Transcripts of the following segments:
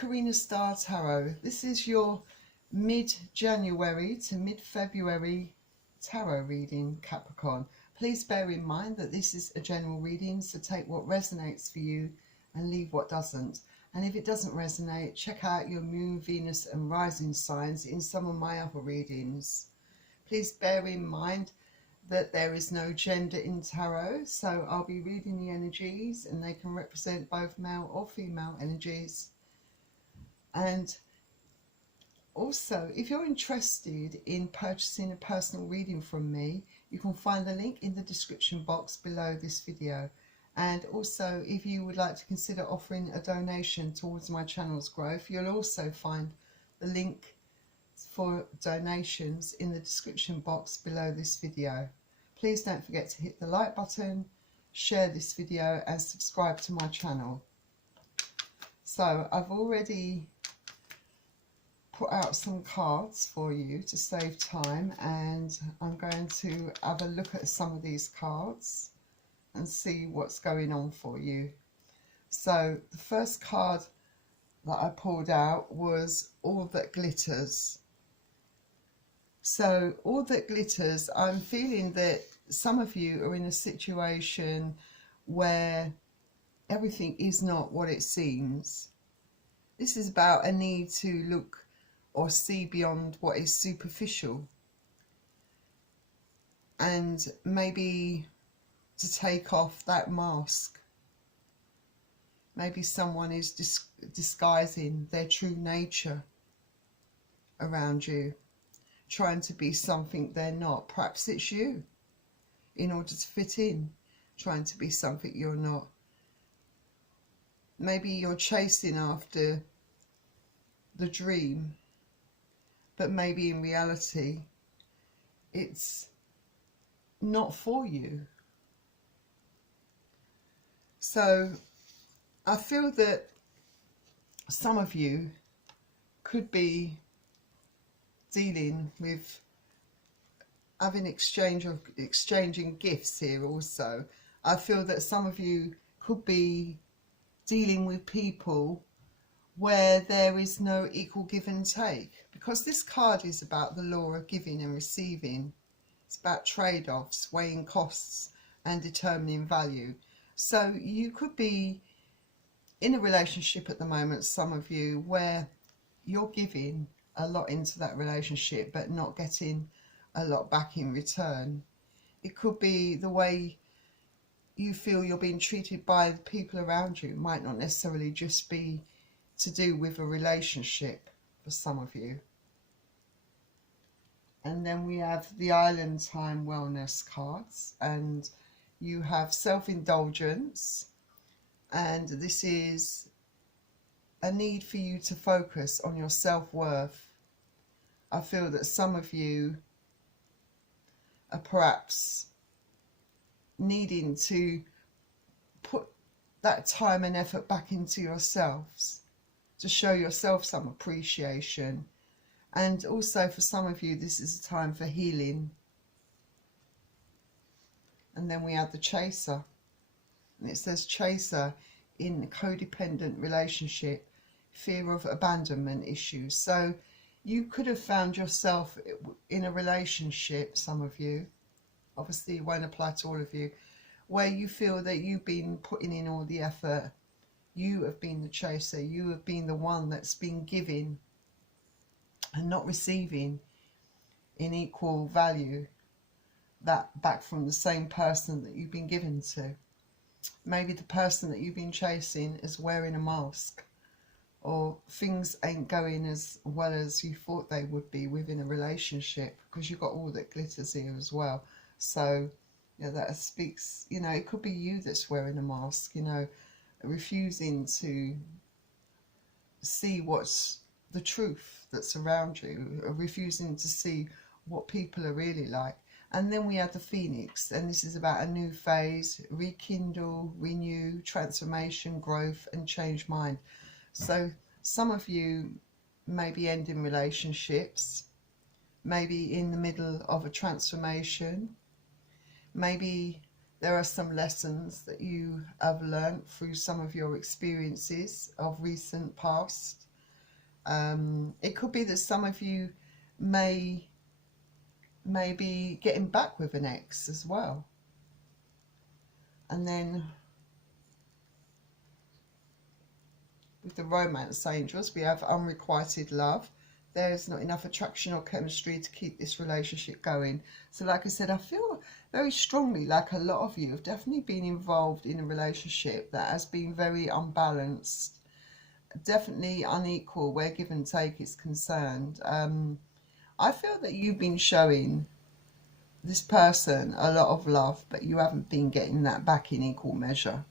Karina Star Tarot. This is your mid-January to mid-February tarot reading, Capricorn. Please bear in mind that this is a general reading, so take what resonates for you and leave what doesn't. And if it doesn't resonate, check out your Moon, Venus and Rising signs in some of my other readings. Please bear in mind that there is no gender in tarot, so I'll be reading the energies and they can represent both male or female energies. And also, if you're interested in purchasing a personal reading from me, you can find the link in the description box below this video. And also, if you would like to consider offering a donation towards my channel's growth, you'll also find the link for donations in the description box below this video. Please don't forget to hit the like button, share this video and subscribe to my channel. So I've already put out some cards for you to save time, and I'm going to have a look at some of these cards and see what's going on for you. So the first card that I pulled out was All That Glitters. So All That Glitters, I'm feeling that some of you are in a situation where everything is not what it seems. This is about a need to look or see beyond what is superficial, and maybe to take off that mask. Maybe someone is disguising their true nature around you, trying to be something they're not. Perhaps it's you, in order to fit in, trying to be something you're not. Maybe you're chasing after the dream, but maybe in reality it's not for you. So I feel that some of you could be dealing with having exchanging gifts here also. I feel that some of you could be dealing with people where there is no equal give and take, because this card is about the law of giving and receiving. It's about trade-offs, weighing costs and determining value. So you could be in a relationship at the moment, some of you, where you're giving a lot into that relationship but not getting a lot back in return. It could be the way you feel you're being treated by the people around you. It might not necessarily just be to do with a relationship for some of you. And then we have the Island Time Wellness cards, and you have self-indulgence, and this is a need for you to focus on your self-worth. I feel that some of you are perhaps needing to put that time and effort back into yourselves, to show yourself some appreciation. And also for some of you, this is a time for healing. And then we have the Chaser, and it says Chaser in codependent relationship, fear of abandonment issues. So you could have found yourself in a relationship, some of you, obviously it won't apply to all of you, where you feel that you've been putting in all the effort. You have been the chaser, you have been the one that's been giving and not receiving in equal value that back from the same person that you've been given to. Maybe the person that you've been chasing is wearing a mask, or things ain't going as well as you thought they would be within a relationship, because you've got All That Glitters here as well. So that speaks, it could be you that's wearing a mask, refusing to see what's the truth that's around you, refusing to see what people are really like. And then we have the Phoenix, and this is about a new phase, rekindle, renew, transformation, growth and change mind. So some of you may be ending relationships, maybe in the middle of a transformation, maybe there are some lessons that you have learned through some of your experiences of recent past. It could be that some of you may be getting back with an ex as well. And then with the romance angels, we have unrequited love. There's not enough attraction or chemistry to keep this relationship going. So like I said, I feel very strongly like a lot of you have definitely been involved in a relationship that has been very unbalanced, definitely unequal where give and take is concerned. I feel that you've been showing this person a lot of love, but you haven't been getting that back in equal measure.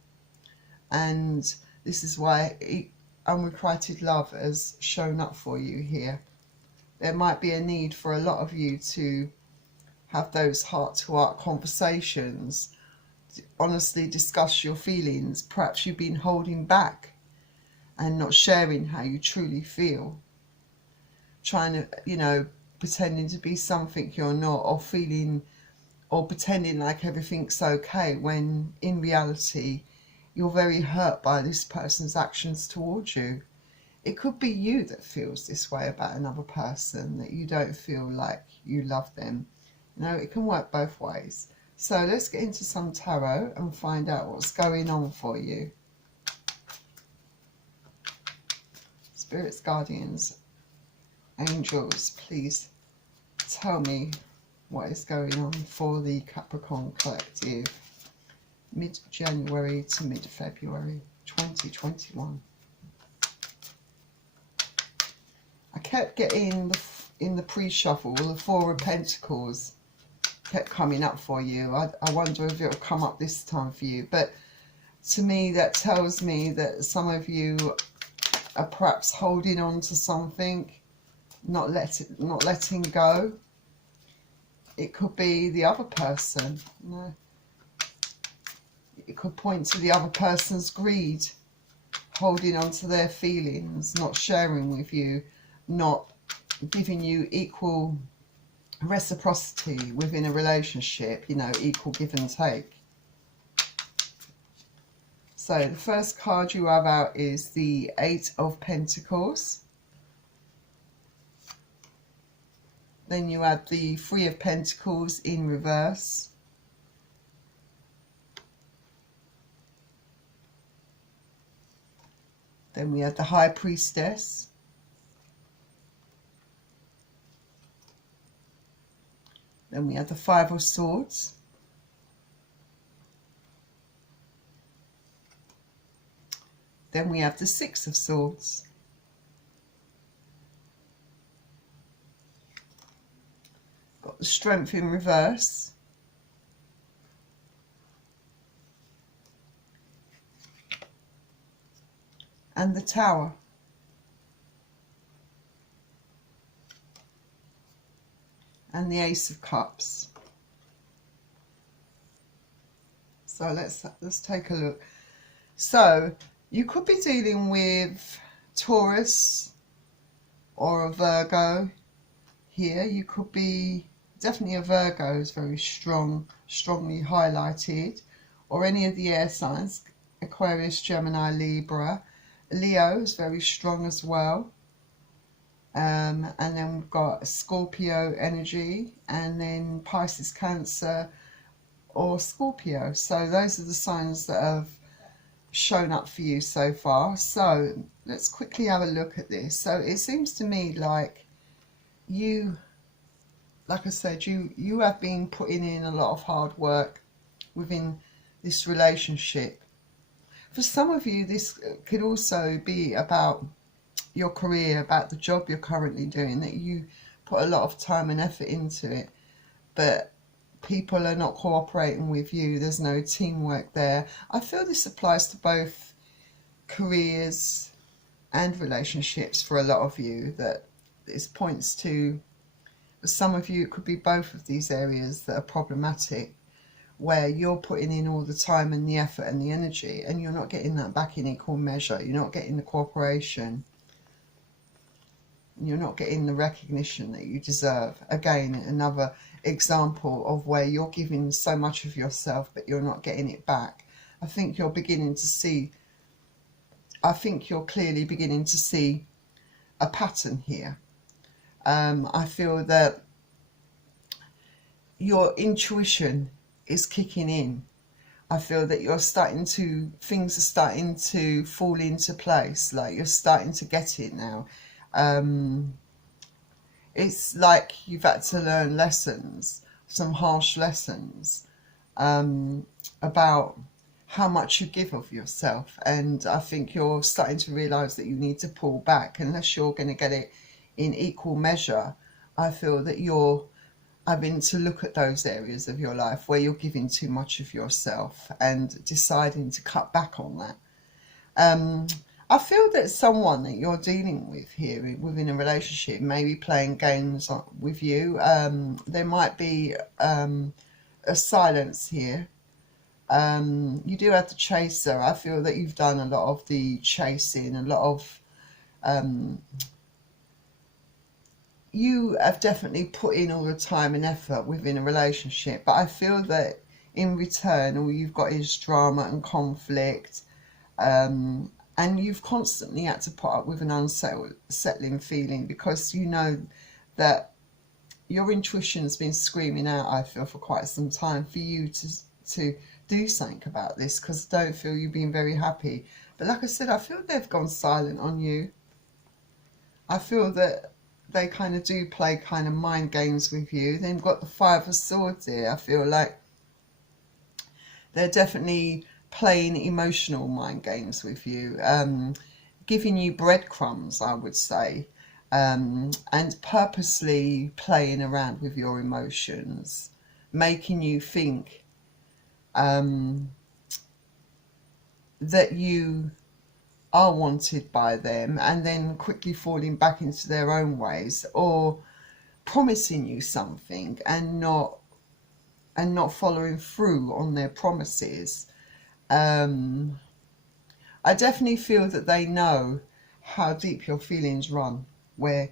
And this is why unrequited love has shown up for you here. There might be a need for a lot of you to have those heart-to-heart conversations, honestly discuss your feelings. Perhaps you've been holding back and not sharing how you truly feel, trying to, you know, pretending to be something you're not, or feeling or pretending like everything's okay when in reality you're very hurt by this person's actions towards you. It could be you that feels this way about another person, that you don't feel like you love them. You know, it can work both ways. So let's get into some tarot and find out what's going on for you. Spirits, guardians, angels, please tell me what is going on for the Capricorn collective, mid-January to mid-February 2021. I kept getting in the pre-shuffle, the Four of Pentacles kept coming up for you. I wonder if it'll come up this time for you. But to me, that tells me that some of you are perhaps holding on to something, not letting go. It could be the other person. No. It could point to the other person's greed, holding on to their feelings, not sharing with you, not giving you equal reciprocity within a relationship, you know, equal give and take. So the first card you have out is the Eight of Pentacles. Then you have the Three of Pentacles in reverse. Then we have the High Priestess. Then we have the Five of Swords. Then we have the Six of Swords. Got the Strength in reverse. And the Tower. And the Ace of Cups. So let's take a look. So you could be dealing with Taurus or a Virgo here. You could be definitely a Virgo is very strongly highlighted, or any of the air signs, Aquarius, Gemini, Libra. Leo is very strong as well. And then we've got Scorpio energy, and then Pisces, Cancer, or Scorpio. So those are the signs that have shown up for you so far. So let's quickly have a look at this. So it seems to me like you, like I said, you have been putting in a lot of hard work within this relationship. For some of you, this could also be about your career, about the job you're currently doing, that you put a lot of time and effort into it, but people are not cooperating with you. There's no teamwork there. I feel this applies to both careers and relationships for a lot of you, that this points to, for some of you, it could be both of these areas that are problematic, where you're putting in all the time and the effort and the energy, and you're not getting that back in equal measure. You're not getting the cooperation. You're not getting the recognition that you deserve. Again, another example of where you're giving so much of yourself, but you're not getting it back. I think you're beginning to see, I think you're clearly beginning to see a pattern here. I feel that your intuition is kicking in. I feel that things are starting to fall into place, like you're starting to get it now. It's like you've had to learn lessons, some harsh lessons, about how much you give of yourself. And I think you're starting to realise that you need to pull back. Unless you're going to get it in equal measure, I feel that you're having to look at those areas of your life where you're giving too much of yourself and deciding to cut back on that. I feel that someone that you're dealing with here within a relationship may be playing games with you. There might be a silence here. You do have the chaser. I feel that you've done a lot of the chasing, a lot of you have definitely put in all the time and effort within a relationship, but I feel that in return all you've got is drama and conflict, and you've constantly had to put up with an unsettling feeling because you know that your intuition's been screaming out, I feel, for quite some time for you to do something about this, because I don't feel you've been very happy. But like I said, I feel they've gone silent on you. I feel that they kind of do play kind of mind games with you. They've got the Five of Swords here. I feel like they're definitely playing emotional mind games with you, giving you breadcrumbs, I would say, and purposely playing around with your emotions, making you think that you are wanted by them, and then quickly falling back into their own ways, or promising you something and not following through on their promises. I definitely feel that they know how deep your feelings run where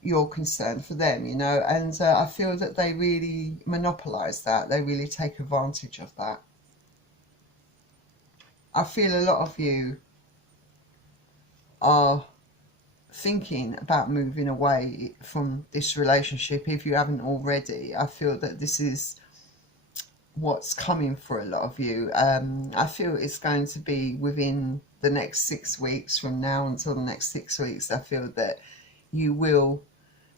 you're concerned for them, you know, and I feel that they really monopolise that. They really take advantage of that. I feel a lot of you are thinking about moving away from this relationship if you haven't already. I feel that this is what's coming for a lot of you. I feel it's going to be within the next 6 weeks, from now until the next 6 weeks. I feel that you will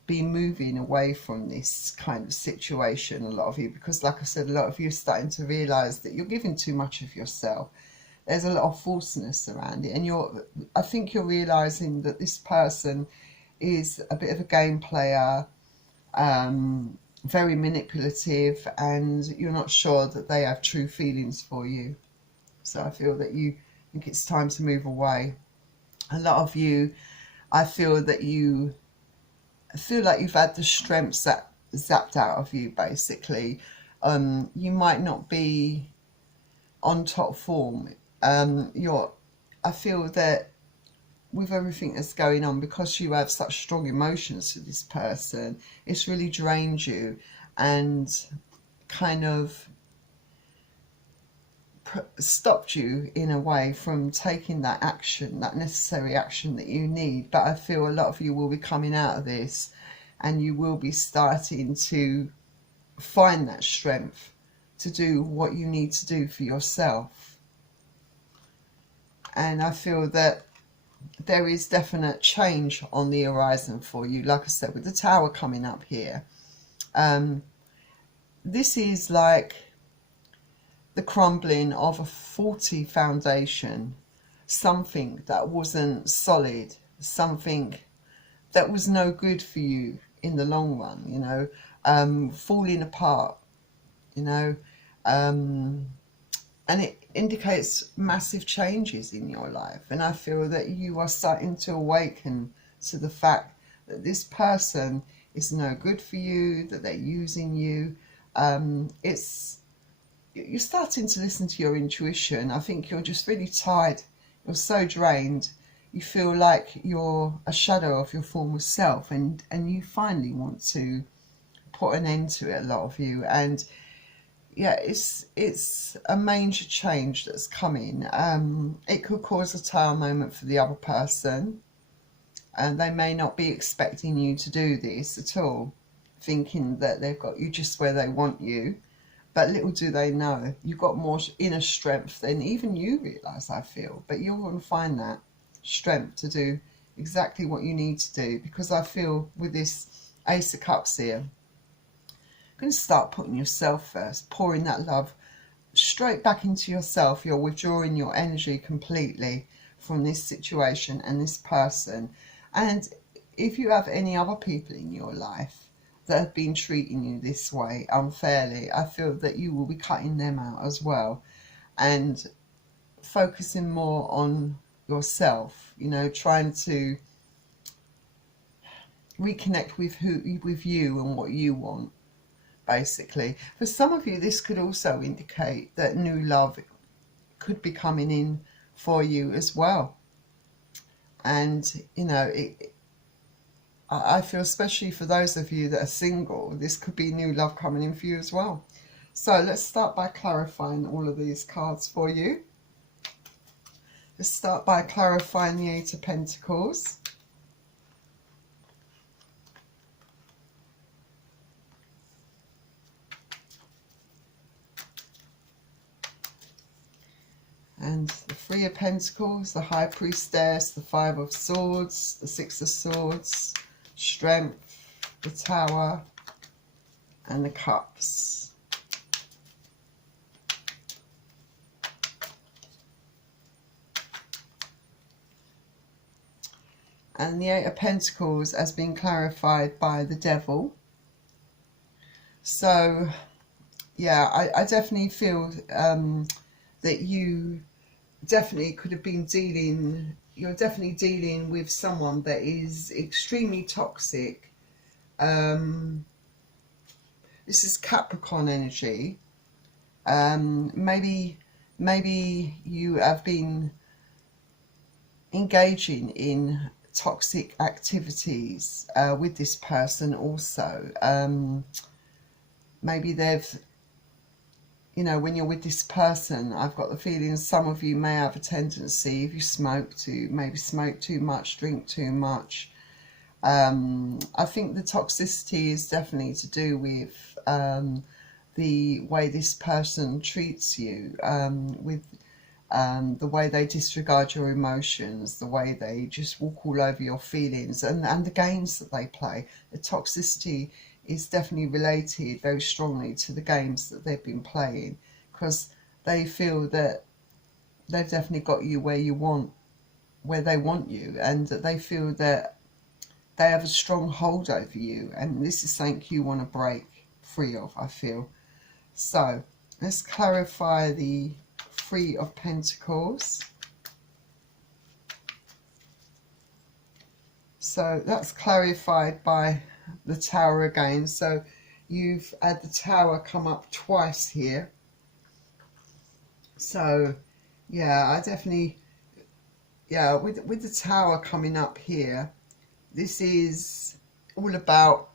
be moving away from this kind of situation, a lot of you, because like I said, a lot of you are starting to realise that you're giving too much of yourself. There's a lot of falseness around it, and I think you're realising that this person is a bit of a game player, very manipulative, and you're not sure that they have true feelings for you. So I feel that you think it's time to move away. A lot of you, I feel that you feel like you've had the strength zapped out of you, basically. You might not be on top form. I feel that with everything that's going on, because you have such strong emotions to this person, it's really drained you and kind of stopped you in a way from taking that action, that necessary action that you need. But I feel a lot of you will be coming out of this and you will be starting to find that strength to do what you need to do for yourself. And I feel that there is definite change on the horizon for you. Like I said, with the Tower coming up here, this is like the crumbling of a faulty foundation, something that wasn't solid, something that was no good for you in the long run, you know, falling apart, you know, and it indicates massive changes in your life. And I feel that you are starting to awaken to the fact that this person is no good for you, that they're using you. You're starting to listen to your intuition. I think you're just really tired. You're so drained. You feel like you're a shadow of your former self, and you finally want to put an end to it, a lot of you. And yeah, it's a major change that's coming. It could cause a tower moment for the other person. and they may not be expecting you to do this at all, thinking that they've got you just where they want you. But little do they know, you've got more inner strength than even you realise, I feel. But you're going to find that strength to do exactly what you need to do, because I feel with this Ace of Cups here, you're going to start putting yourself first, pouring that love straight back into yourself. You're withdrawing your energy completely from this situation and this person. And if you have any other people in your life that have been treating you this way unfairly, I feel that you will be cutting them out as well and focusing more on yourself, you know, trying to reconnect with you and what you want, basically. For some of you, this could also indicate that new love could be coming in for you as well. And, you know, I feel especially for those of you that are single, this could be new love coming in for you as well. So let's start by clarifying all of these cards for you. Let's start by clarifying the Eight of Pentacles. And the Three of Pentacles, the High Priestess, the Five of Swords, the Six of Swords, Strength, the Tower, and the Cups. And the Eight of Pentacles has been clarified by the Devil. So, yeah, I definitely feel that you definitely could have been you're definitely dealing with someone that is extremely toxic. This is Capricorn energy. Maybe you have been engaging in toxic activities with this person also. Maybe they've, you know, when you're with this person, I've got the feeling some of you may have a tendency, if you smoke, to maybe smoke too much, drink too much. I think the toxicity is definitely to do with the way this person treats you, with the way they disregard your emotions, the way they just walk all over your feelings, and the games that they play. The toxicity is definitely related very strongly to the games that they've been playing, because they feel that they've definitely got you where they want you, and that they feel that they have a strong hold over you, and this is something you want to break free of, I feel. So let's clarify the Three of Pentacles. So that's clarified by the Tower again. So you've had the Tower come up twice here. So yeah, I definitely, yeah, with the Tower coming up here, this is all about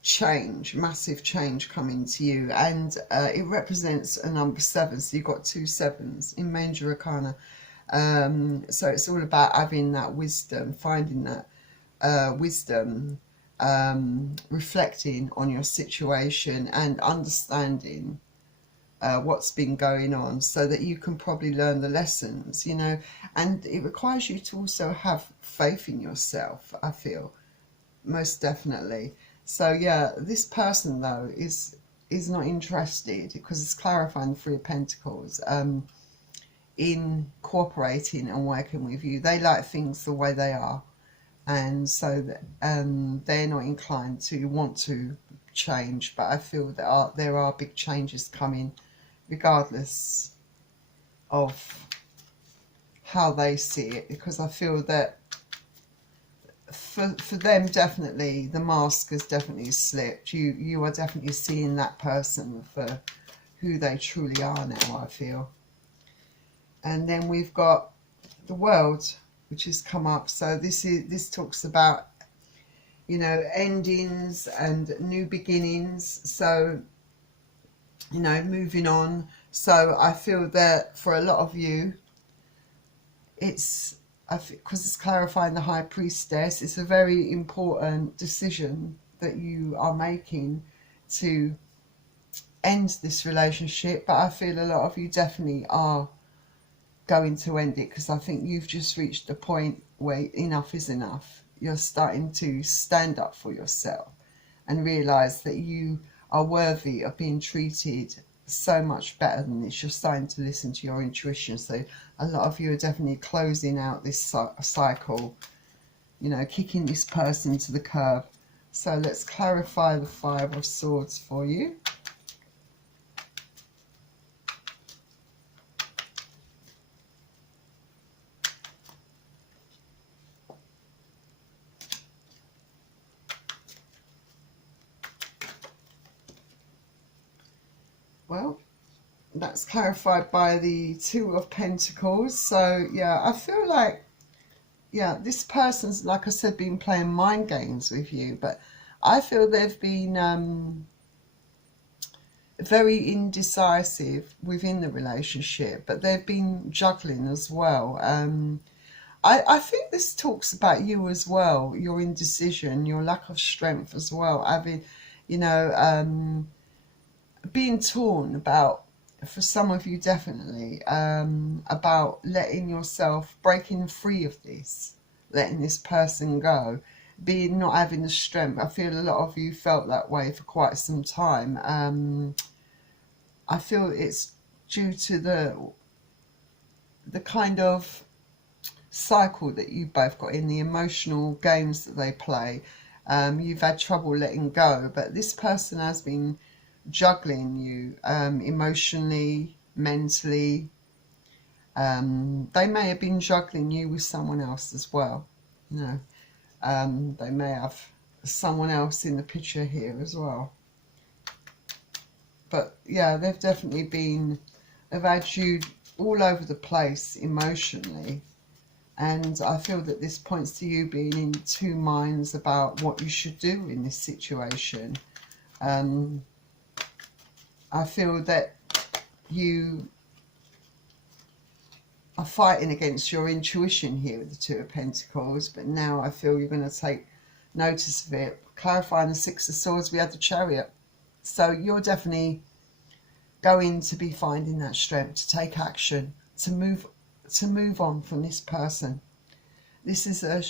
change, massive change coming to you, and it represents a number 7, so you've got 2 sevens in Major Arcana. So it's all about having that wisdom, finding that wisdom, reflecting on your situation and understanding what's been going on, so that you can probably learn the lessons, you know. And it requires you to also have faith in yourself, I feel, most definitely. So yeah, this person though is not interested, because it's clarifying the Three of Pentacles, in cooperating and working with you. They like things the way they are, and so that, they're not inclined to want to change. But I feel that there are big changes coming, regardless of how they see it, because I feel that for them, definitely the mask has definitely slipped. You are definitely seeing that person for who they truly are now, I feel. And then we've got the World, which has come up. So this talks about, you know, endings and new beginnings. So, you know, moving on. So I feel that for a lot of you, it's because it's clarifying the High Priestess, it's a very important decision that you are making to end this relationship. But I feel a lot of you definitely are going to end it, because I think you've just reached the point where enough is enough. You're starting to stand up for yourself and realise that you are worthy of being treated so much better than this. You're starting to listen to your intuition. So a lot of you are definitely closing out this cycle, you know, kicking this person to the curb. So let's clarify the Five of Swords for you. Well, that's clarified by the Two of Pentacles. So yeah, I feel like, yeah, this person's, like I said, been playing mind games with you, but I feel they've been very indecisive within the relationship, but they've been juggling as well. I think this talks about you as well, your indecision, your lack of strength as well, having, you know, being torn about, for some of you definitely, about letting yourself, breaking free of this, letting this person go, being not having the strength. I feel a lot of you felt that way for quite some time. I feel it's due to the kind of cycle that you both got in, the emotional games that they play. You've had trouble letting go, but this person has been juggling you emotionally, mentally. They may have been juggling you with someone else as well, you know. They may have someone else in the picture here as well. But yeah, they've definitely been, they've had you all over the place emotionally. And I feel that this points to you being in two minds about what you should do in this situation. I feel that you are fighting against your intuition here with the Two of Pentacles, but now I feel you're going to take notice of it. Clarifying the Six of Swords, we had the Chariot. So you're definitely going to be finding that strength to take action, to move on from this person. This is a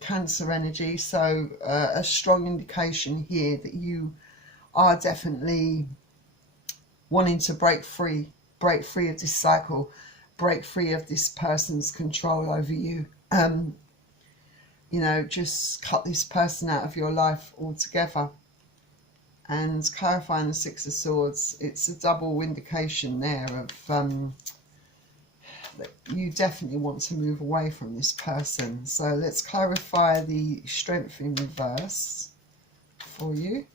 Cancer energy, so a strong indication here that you are definitely wanting to break free of this cycle, break free of this person's control over you. You know, just cut this person out of your life altogether. And clarifying the Six of Swords, it's a double indication there of that you definitely want to move away from this person. So let's clarify the Strength in reverse for you.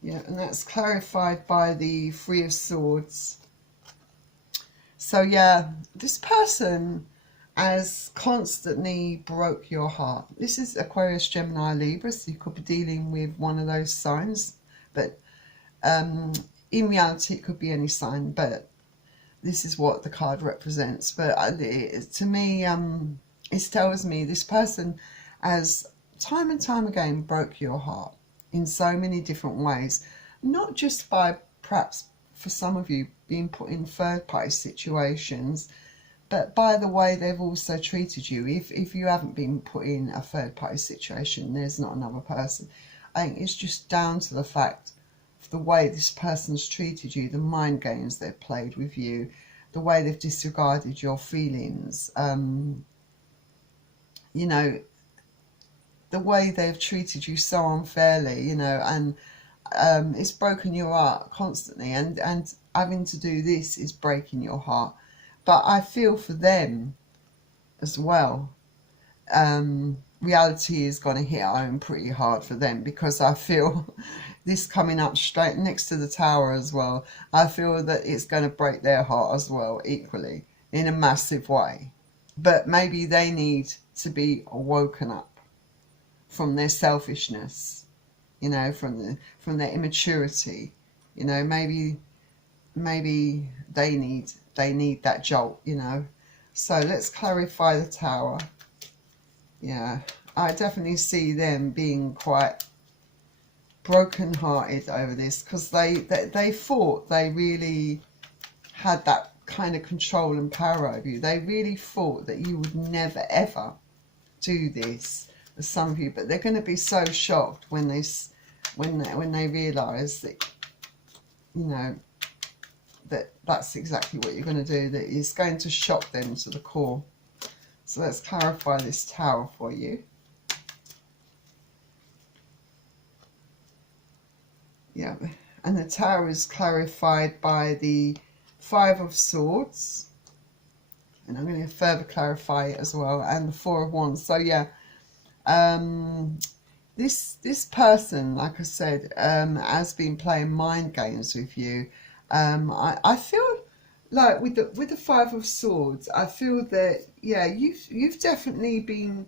Yeah, and that's clarified by the Three of Swords. So yeah, this person has constantly broke your heart. This is Aquarius, Gemini, Libra, so you could be dealing with one of those signs. But in reality, it could be any sign, but this is what the card represents. But to me, it tells me this person has time and time again broke your heart in so many different ways, not just by, perhaps for some of you, being put in third-party situations, but by the way they've also treated you. If you haven't been put in a third-party situation, there's not another person. I think it's just down to the fact of the way this person's treated you, the mind games they've played with you, the way they've disregarded your feelings, you know, the way they've treated you so unfairly, you know, and it's broken your heart constantly, and having to do this is breaking your heart. But I feel for them as well. Reality is going to hit home pretty hard for them, because I feel this coming up straight next to the Tower as well. I feel that it's going to break their heart as well, equally, in a massive way. But maybe they need to be woken up. from their selfishness, you know, from their immaturity. You know, maybe they need that jolt, you know. So let's clarify the Tower. Yeah, I definitely see them being quite broken-hearted over this, because they thought they really had that kind of control and power over you. They really thought that you would never ever do this for some of you, but they're going to be so shocked when they realise that, you know, that's exactly what you're going to do. That is going to shock them to the core. So let's clarify this Tower for you. Yeah, and the Tower is clarified by the Five of Swords, and I'm going to further clarify it as well, and the Four of Wands. So yeah, this person, like I said, has been playing mind games with you. I feel like with the Five of Swords, I feel that, yeah, you've definitely been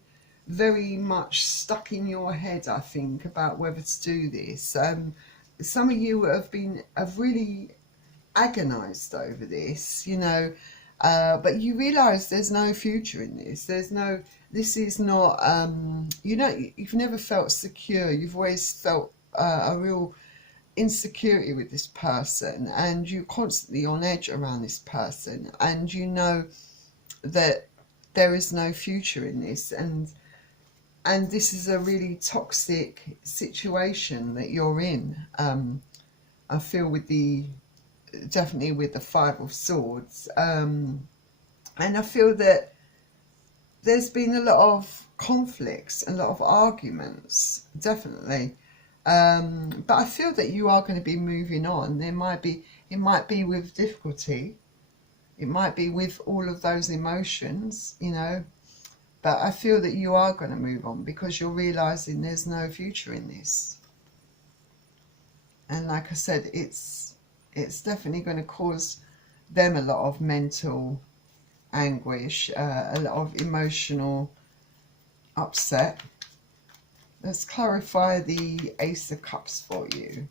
very much stuck in your head, I think, about whether to do this. Some of you have really agonized over this, you know, but you realize there's no future in this. This is not, you know, you've never felt secure. You've always felt a real insecurity with this person, and you're constantly on edge around this person, and you know that there is no future in this, and this is a really toxic situation that you're in. I feel definitely with the Five of Swords, and I feel that there's been a lot of conflicts, a lot of arguments, definitely. But I feel that you are going to be moving on. It might be with difficulty, it might be with all of those emotions, you know, but I feel that you are going to move on, because you're realizing there's no future in this. And like I said, it's definitely going to cause them a lot of mental anguish, a lot of emotional upset. Let's clarify the Ace of Cups for you.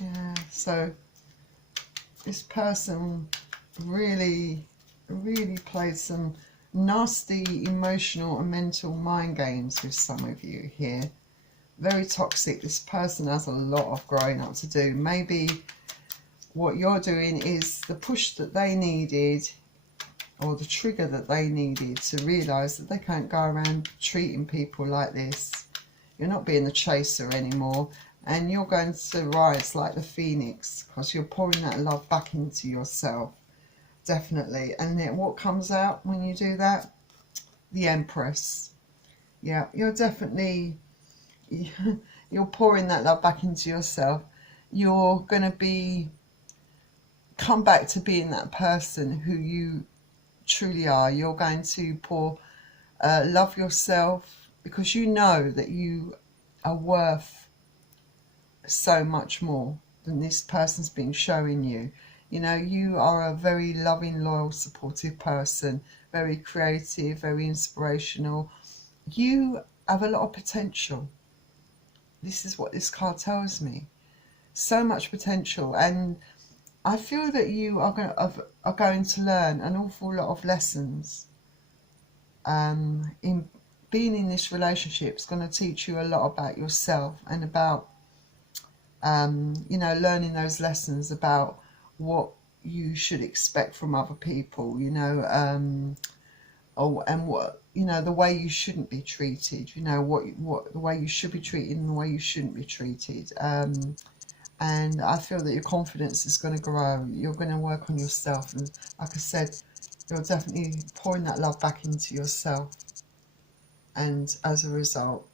Yeah, so this person really played some nasty emotional and mental mind games with some of you here. Very toxic. This person has a lot of growing up to do. Maybe what you're doing is the push that they needed, or the trigger that they needed to realise that they can't go around treating people like this. You're not being the chaser anymore, and you're going to rise like the phoenix, because you're pouring that love back into yourself, definitely. And then what comes out when you do that? The Empress. Yeah, you're definitely, you're pouring that love back into yourself. You're going to come back to being that person who you truly are. You're going to love yourself, because you know that you are worth so much more than this person's been showing you. You know, you are a very loving, loyal, supportive person, very creative, very inspirational. You have a lot of potential. This is what this card tells me. So much potential, and I feel that you are going to learn an awful lot of lessons. In being in this relationship is going to teach you a lot about yourself, and about, you know, learning those lessons about what you should expect from other people, you know, and what, you know, the way you shouldn't be treated, you know, what the way you should be treated and the way you shouldn't be treated. And I feel that your confidence is going to grow. You're going to work on yourself, and like I said, you're definitely pouring that love back into yourself, and as a result,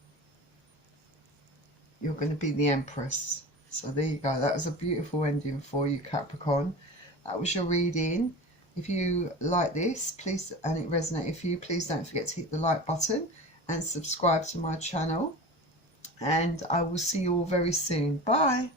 you're going to be the Empress. So there you go. That was a beautiful ending for you, Capricorn. That was your reading. If you like this, please, and it resonated for you, please don't forget to hit the like button and subscribe to my channel. And I will see you all very soon. Bye.